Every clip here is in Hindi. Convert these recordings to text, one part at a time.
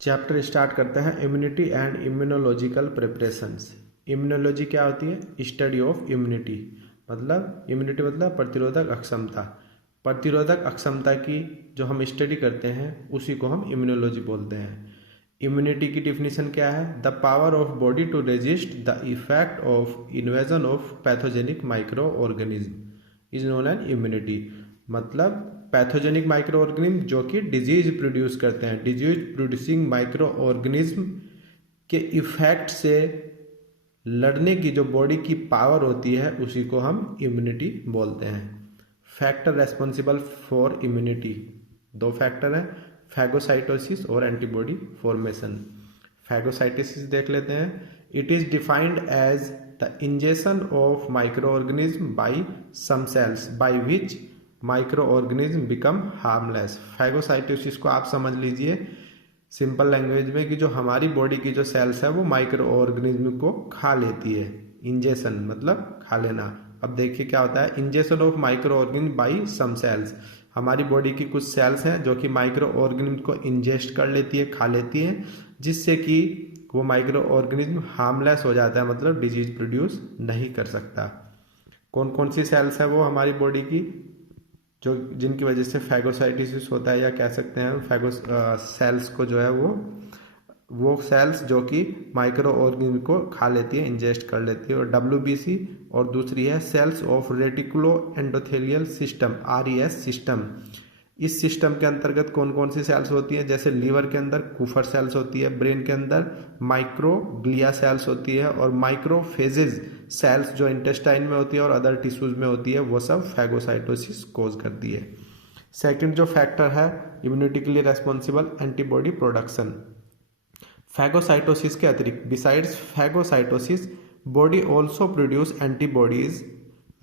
चैप्टर स्टार्ट करते हैं immunity and immunological preparations. Immunology क्या होती है? Study of immunity. मतलब इम्यूनिटी मतलब प्रतिरोधक अक्षमता। प्रतिरोधक अक्षमता की जो हम स्टडी करते हैं उसी को हम इम्यूनोलॉजी बोलते हैं। इम्यूनिटी की डिफिनीशन क्या है? The power of body to resist the effect of invasion of pathogenic micro organism is known as immunity. मतलब पैथोजेनिक माइक्रो ऑर्गेनिज्म जो कि डिजीज प्रोड्यूस करते हैं, डिजीज प्रोड्यूसिंग माइक्रो ऑर्गेनिज्म के इफेक्ट से लड़ने की जो बॉडी की पावर होती है उसी को हम इम्यूनिटी बोलते हैं। फैक्टर रेस्पॉन्सिबल फॉर इम्यूनिटी, दो फैक्टर हैं, फैगोसाइटोसिस और एंटीबॉडी फॉर्मेशन। फैगोसाइटोसिस देख लेते हैं। It is defined as the injection of micro organism by some cells by which micro organism become harmless. Phagocytosis को आप समझ लीजिए सिंपल लैंग्वेज में कि जो हमारी बॉडी की जो सेल्स है वो माइक्रो ऑर्गेनिज्म को खा लेती है। इंजेक्शन मतलब खा लेना। अब देखिए क्या होता है, injection of micro organism by some cells. हमारी बॉडी की कुछ सेल्स हैं जो कि माइक्रो ऑर्गेनिज्म को इंजेस्ट कर लेती है, खा लेती हैं, जिससे कि वो माइक्रो ऑर्गेनिज्म हार्मलेस हो जाता है, मतलब डिजीज प्रोड्यूस नहीं कर सकता। कौन कौन सी सेल्स है वो हमारी बॉडी की जो जिनकी वजह से फैगोसाइटोसिस होता है, या कह सकते हैं सेल्स को जो है वो सेल्स जो कि माइक्रो ऑर्गेनिज्म को खा लेती है, इंजेस्ट कर लेती है। और WBC और दूसरी है cells of reticulo endothelial system, RES system. इस सिस्टम के अंतर्गत कौन कौन सी सेल्स होती है? जैसे लीवर के अंदर कुफर सेल्स होती है, ब्रेन के अंदर माइक्रोग्लिया सेल्स होती है, और माइक्रोफेजेज सेल्स जो इंटेस्टाइन में होती है और अदर टिश्यूज में होती है, वो सब फैगोसाइटोसिस कोज करती है। सेकंड जो फैक्टर है इम्यूनिटी के लिए रेस्पॉन्सिबल, एंटीबॉडी प्रोडक्शन। फैगोसाइटोसिस के अतिरिक्त besides phagocytosis body also produce antibodies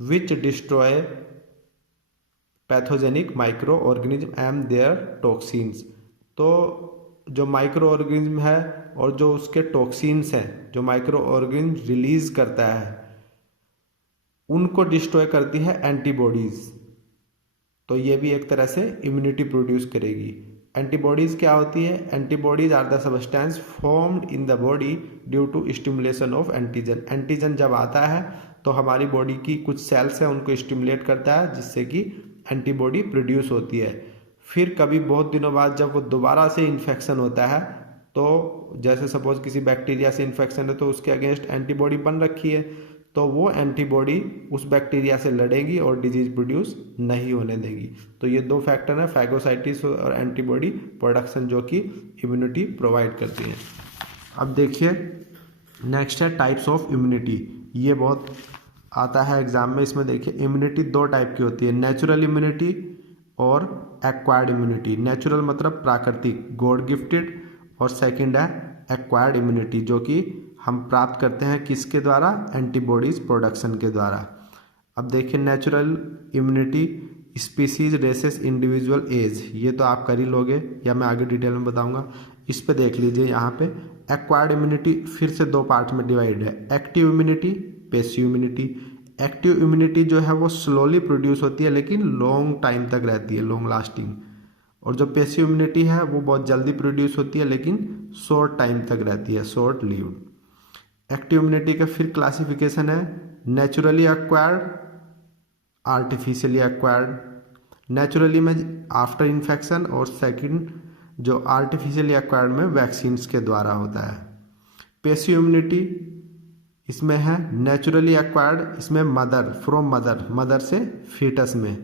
which destroy pathogenic micro organism and their toxins. तो जो माइक्रो ऑर्गेनिज्म है और जो उसके टॉक्सिन्स हैं जो माइक्रो ऑर्गेनिज्म रिलीज करता है उनको डिस्ट्रॉय करती है एंटीबॉडीज। तो ये भी एक तरह से इम्यूनिटी प्रोड्यूस करेगी। एंटीबॉडीज क्या होती है? Antibodies are the substance formed in the body due to stimulation of antigen. Antigen जब आता है तो हमारी बॉडी की कुछ सेल्स हैं उनको स्टिमुलेट करता है, जिससे कि एंटीबॉडी प्रोड्यूस होती है। फिर कभी बहुत दिनों बाद जब वो दोबारा से इन्फेक्शन होता है, तो जैसे सपोज किसी बैक्टीरिया से इन्फेक्शन है तो उसके अगेंस्ट एंटीबॉडी बन रखी है, तो वो एंटीबॉडी उस बैक्टीरिया से लड़ेगी और डिजीज प्रोड्यूस नहीं होने देगी। तो ये दो फैक्टर हैं, फैगोसाइटिस और एंटीबॉडी प्रोडक्शन, जो कि इम्यूनिटी प्रोवाइड करती हैं। अब देखिए नेक्स्ट है टाइप्स ऑफ इम्यूनिटी। ये बहुत आता है एग्जाम में। इसमें देखिए इम्यूनिटी दो टाइप की होती है, नेचुरल इम्यूनिटी और एक्वायर्ड इम्यूनिटी। नेचुरल मतलब प्राकृतिक, गॉड गिफ्टेड, और सेकंड है एक्वायर्ड इम्यूनिटी जो कि हम प्राप्त करते हैं किसके द्वारा? एंटीबॉडीज प्रोडक्शन के द्वारा। अब देखिए natural immunity species, races, individual, age, ये तो आप कर ही लोगे या मैं आगे डिटेल में बताऊंगा। इस पे देख लीजिए यहाँ पे एक्वायर्ड इम्यूनिटी फिर से दो पार्ट में डिवाइड है, active immunity, passive immunity. Active immunity जो है वो स्लोली प्रोड्यूस होती है लेकिन लॉन्ग टाइम तक रहती है, लॉन्ग लास्टिंग। और जो पैसिव इम्यूनिटी है वो बहुत जल्दी प्रोड्यूस होती है लेकिन शॉर्ट टाइम तक रहती है, शॉर्ट लिव्ड। एक्टिव इम्यूनिटी का फिर क्लासिफिकेशन है naturally acquired, artificially acquired. Naturally में आफ्टर इन्फेक्शन, और सेकंड जो आर्टिफिशियली एक्वायर्ड में वैक्सीन्स के द्वारा होता है। पैसिव इम्यूनिटी इसमें है नेचुरली एक्वायर्ड, इसमें मदर फ्रॉम मदर से फीटस में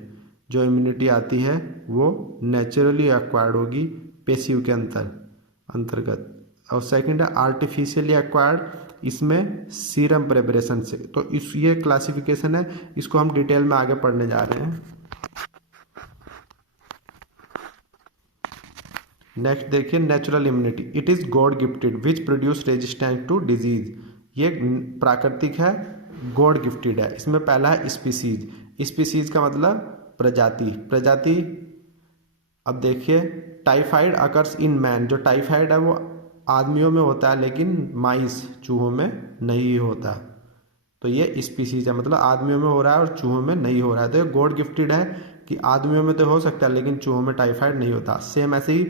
जो इम्यूनिटी आती है वो नेचुरली एक्वायर्ड होगी पैसिव के अंतर्गत। और सेकंड है आर्टिफिशियली एक्वायर्ड, इसमें सीरम प्रिपरेशन से। तो ये क्लासिफिकेशन है, इसको हम डिटेल में आगे पढ़ने जा रहे हैं। नेक्स्ट देखिए natural immunity, it is God gifted which produce resistance to disease. ये प्राकृतिक है, गॉड गिफ्टेड है। इसमें पहला है स्पीसीज। स्पीसीज का मतलब प्रजाति। अब देखिए टाइफाइड अकर्स इन मैन, जो टाइफाइड है वो आदमियों में होता है लेकिन माइस, चूहों में नहीं होता। तो ये स्पीसीज है, मतलब आदमियों में हो रहा है और चूहों में नहीं हो रहा है। तो ये गॉड गिफ्टेड है कि आदमियों में तो हो सकता है लेकिन चूहों में टाइफाइड नहीं होता। सेम ऐसे ही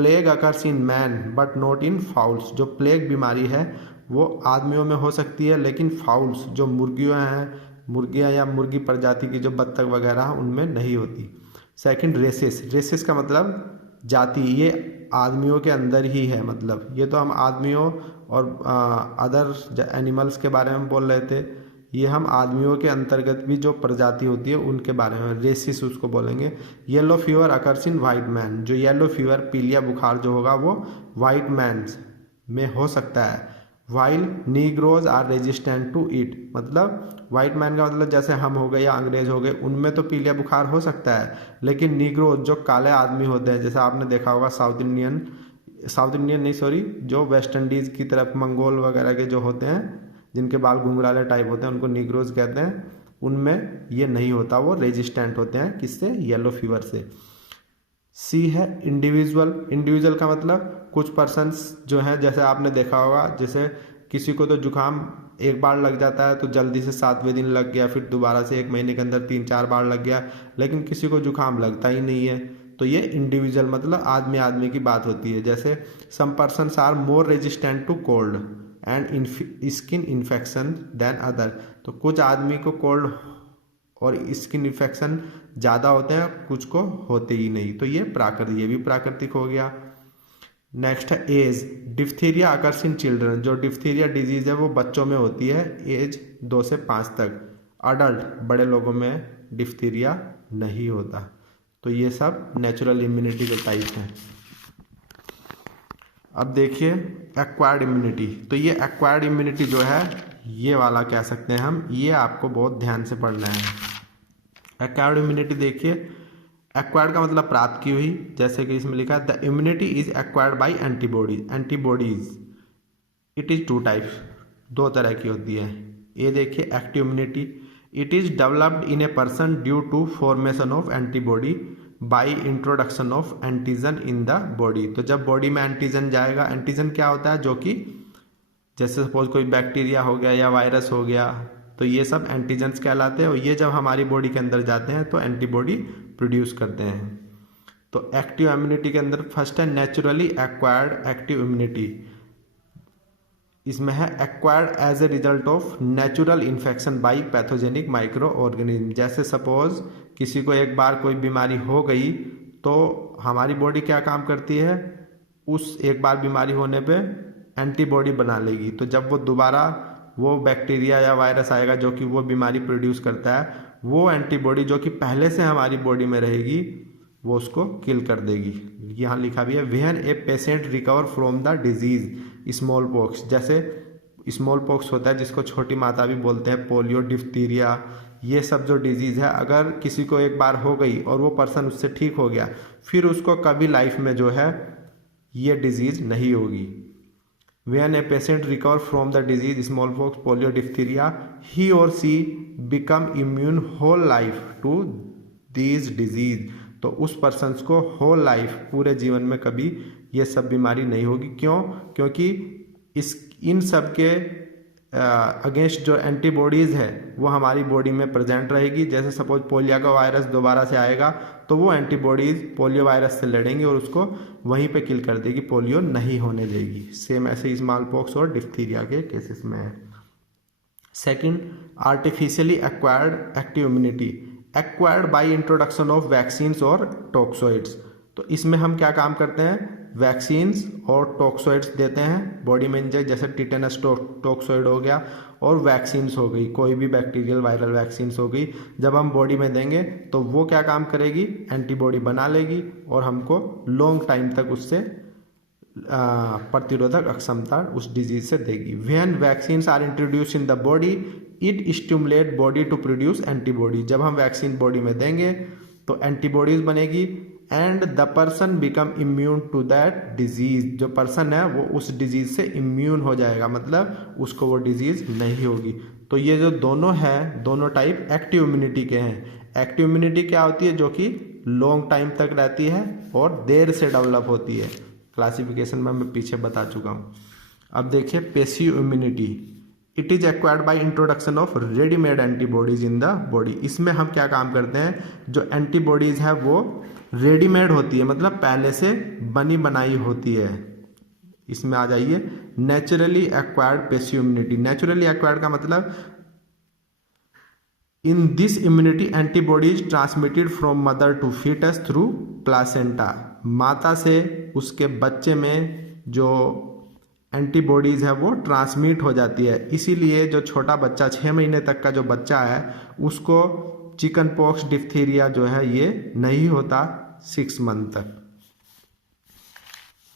plague occurs in man but not in fowls. जो प्लेग बीमारी है वो आदमियों में हो सकती है, लेकिन फाउल्स जो मुर्गियाँ या मुर्गी प्रजाति की जो बत्तख वगैरह हैं उनमें नहीं होती। Second, races. रेसेस का मतलब जाति, ये आदमियों के अंदर ही है। मतलब ये तो हम आदमियों और अदर एनिमल्स के बारे में बोल रहे थे, ये हम आदमियों के अंतर्गत भी जो प्रजाति होती है उनके बारे में रेसिस उसको बोलेंगे। Yellow fever occurs in white man. जो येलो फीवर, पीलिया बुखार जो होगा वो वाइट मैन में हो सकता है। While Negroes are resistant to it. मतलब वाइट मैन का मतलब जैसे हम हो गए या अंग्रेज हो गए, उनमें तो पीलिया बुखार हो सकता है, लेकिन नीग्रोज जो काले आदमी होते हैं, जैसे आपने देखा होगा साउथ इंडियन नहीं सॉरी, जो वेस्ट इंडीज की तरफ मंगोल वगैरह के जो होते हैं जिनके बाल घुंघराले टाइप होते हैं उनको नीग्रोज कहते हैं, उनमें ये नहीं होता, वो रेजिस्टेंट होते हैं। किससे? येलो फीवर से। सी है इंडिविजुअल। इंडिविजुअल का मतलब कुछ पर्सन्स जो हैं, जैसे आपने देखा होगा, जैसे किसी को तो जुकाम एक बार लग जाता है तो जल्दी से 7वें दिन लग गया, फिर दोबारा से 1 महीने के अंदर 3-4 बार लग गया, लेकिन किसी को जुकाम लगता ही नहीं है। तो ये इंडिविजुअल मतलब आदमी की बात होती है। जैसे some persons are more resistant to cold and skin infection than other. तो कुछ आदमी को कोल्ड और स्किन इन्फेक्शन ज़्यादा होते हैं, कुछ को होते ही नहीं। तो ये भी प्राकृतिक हो गया। नेक्स्ट है age. Diphtheria occurs in children. जो डिफ्थीरिया डिजीज है वो बच्चों में होती है, एज 2 से 5 तक। अडल्ट बड़े लोगों में डिफ्थीरिया नहीं होता। तो ये सब नेचुरल इम्यूनिटी के टाइप हैं। अब देखिए एक्वायर्ड इम्यूनिटी। तो ये एक्वायर्ड इम्यूनिटी जो है, ये वाला कह सकते हैं हम, ये आपको बहुत ध्यान से पढ़ना है। एक्वायर्ड इम्यूनिटी देखिए, एक्वायर्ड का मतलब प्राप्त की हुई, जैसे कि इसमें लिखा है the immunity is acquired by antibodies. It is 2 types, 2 तरह की होती है। ये देखिए active immunity, it is developed in a person due to formation of antibody by introduction of antigen in the body. तो जब बॉडी में एंटीजन जाएगा, एंटीजन क्या होता है, जो कि जैसे सपोज कोई बैक्टीरिया हो गया या वायरस हो गया, तो ये सब एंटीजन्स कहलाते हैं, और ये जब हमारी बॉडी के अंदर जाते हैं तो एंटीबॉडी प्रोड्यूस करते हैं। तो एक्टिव इम्यूनिटी के अंदर फर्स्ट है नेचुरली एक्वायर्ड एक्टिव इम्यूनिटी। इसमें है acquired as a result of natural infection by pathogenic micro organism. जैसे सपोज किसी को एक बार कोई बीमारी हो गई, तो हमारी बॉडी क्या काम करती है, उस एक बार बीमारी होने पे एंटीबॉडी बना लेगी। तो जब वो दोबारा वो बैक्टीरिया या वायरस आएगा जो कि वो बीमारी प्रोड्यूस करता है, वो एंटीबॉडी जो कि पहले से हमारी बॉडी में रहेगी वो उसको किल कर देगी। यहाँ लिखा भी है when a patient recover from the disease small pox. जैसे स्मॉल पॉक्स होता है जिसको छोटी माता भी बोलते हैं, पोलियो, डिफ्थीरिया, ये सब जो डिजीज है, अगर किसी को एक बार हो गई और वो पर्सन उससे ठीक हो गया, फिर उसको कभी लाइफ में जो है ये डिजीज नहीं होगी। When a patient recover from the disease smallpox, polio, diphtheria, he or she become immune whole life to these disease। तो उस पर्सन को होल लाइफ, पूरे जीवन में कभी ये सब बीमारी नहीं होगी। क्यों? क्योंकि इन सब के अगेंस्ट जो एंटीबॉडीज़ है वो हमारी बॉडी में प्रेजेंट रहेगी। जैसे सपोज पोलियो का वायरस दोबारा से आएगा तो वो एंटीबॉडीज़ पोलियो वायरस से लड़ेंगी और उसको वहीं पे किल कर देगी, पोलियो नहीं होने देगी। सेम ऐसे स्मॉल पॉक्स और डिफ्थीरिया के केसेस में है। Second, artificially acquired active immunity acquired by introduction of vaccines और टॉक्सोइड्स। तो इसमें हम क्या काम करते हैं, वैक्सीन्स और टॉक्सोइड्स देते हैं बॉडी में इंजेक्ट, जैसे टिटेनस टॉक्सोइड हो गया और वैक्सीन्स हो गई, कोई भी बैक्टीरियल वायरल वैक्सीन्स हो गई। जब हम बॉडी में देंगे तो वो क्या काम करेगी, एंटीबॉडी बना लेगी और हमको लॉन्ग टाइम तक उससे प्रतिरोधक अक्षमता उस डिजीज से देगी। When vaccines are introduce in the body it stimulate body to produce antibody. जब हम वैक्सीन बॉडी में देंगे तो एंटीबॉडीज बनेगी and the person become immune to that disease. जो पर्सन है वो उस डिजीज से इम्यून हो जाएगा, मतलब उसको वो डिजीज नहीं होगी। तो ये जो दोनों है, दोनों टाइप एक्टिव इम्यूनिटी के हैं। एक्टिव इम्यूनिटी क्या होती है, जो कि लॉन्ग टाइम तक रहती है और देर से डेवलप होती है। क्लासिफिकेशन में मैं पीछे बता चुका हूँ। अब देखिए passive immunity, it is acquired bye introduction of readymade antibodies in the body. इसमें हम क्या काम करते हैं, जो एंटीबॉडीज है वो रेडीमेड होती है, मतलब पहले से बनी बनाई होती है। इसमें आ जाइए, naturally acquired passive immunity. Naturally acquired का मतलब in this immunity antibodies transmitted from mother to foetus through placenta. माता से उसके बच्चे में जो एंटीबॉडीज है वो ट्रांसमिट हो जाती है, इसीलिए जो छोटा बच्चा 6 महीने तक का जो बच्चा है उसको चिकन पॉक्स डिप्थीरिया जो है ये नहीं होता 6 मंथ तक।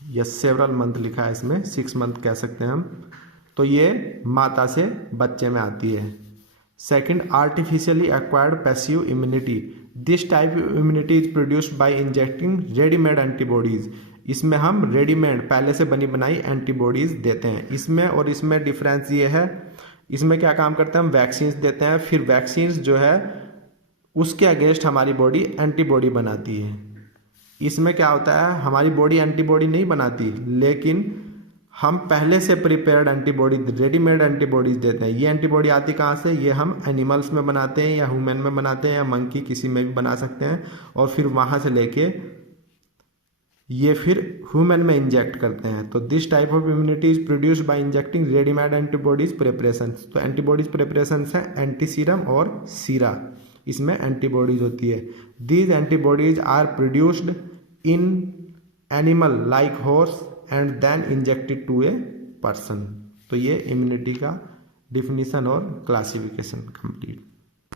यह सेवरल मंथ लिखा है इसमें, 6 मंथ कह सकते हैं हम। तो ये माता से बच्चे में आती है। Second, artificially acquired passive immunity. This type of immunity is produced by injecting readymade antibodies. इसमें हम रेडीमेड पहले से बनी बनाई एंटीबॉडीज देते हैं। इसमें और इसमें डिफरेंस ये है, इसमें क्या काम करते हैं, हम वैक्सीन्स देते हैं, फिर वैक्सीन्स जो है उसके अगेंस्ट हमारी बॉडी एंटीबॉडी बनाती है। इसमें क्या होता है, हमारी बॉडी एंटीबॉडी नहीं बनाती, लेकिन हम पहले से प्रिपेयर्ड एंटीबॉडी, रेडीमेड एंटीबॉडीज देते हैं। ये एंटीबॉडी आती कहाँ से, ये हम एनिमल्स में बनाते हैं या ह्यूमन में बनाते हैं या मंकी किसी में भी बना सकते हैं, और फिर वहाँ से लेके ये फिर ह्यूमन में इंजेक्ट करते हैं। तो this type of immunity is produced by injecting readymade antibodies preparation. तो एंटीबॉडीज प्रिपरेशन है एंटी सीरम और सीरा, इसमें एंटीबॉडीज होती है। These antibodies are produced in animal like horse and then injected to a person. तो ये इम्यूनिटी का डिफिनीशन और क्लासिफिकेशन कंप्लीट।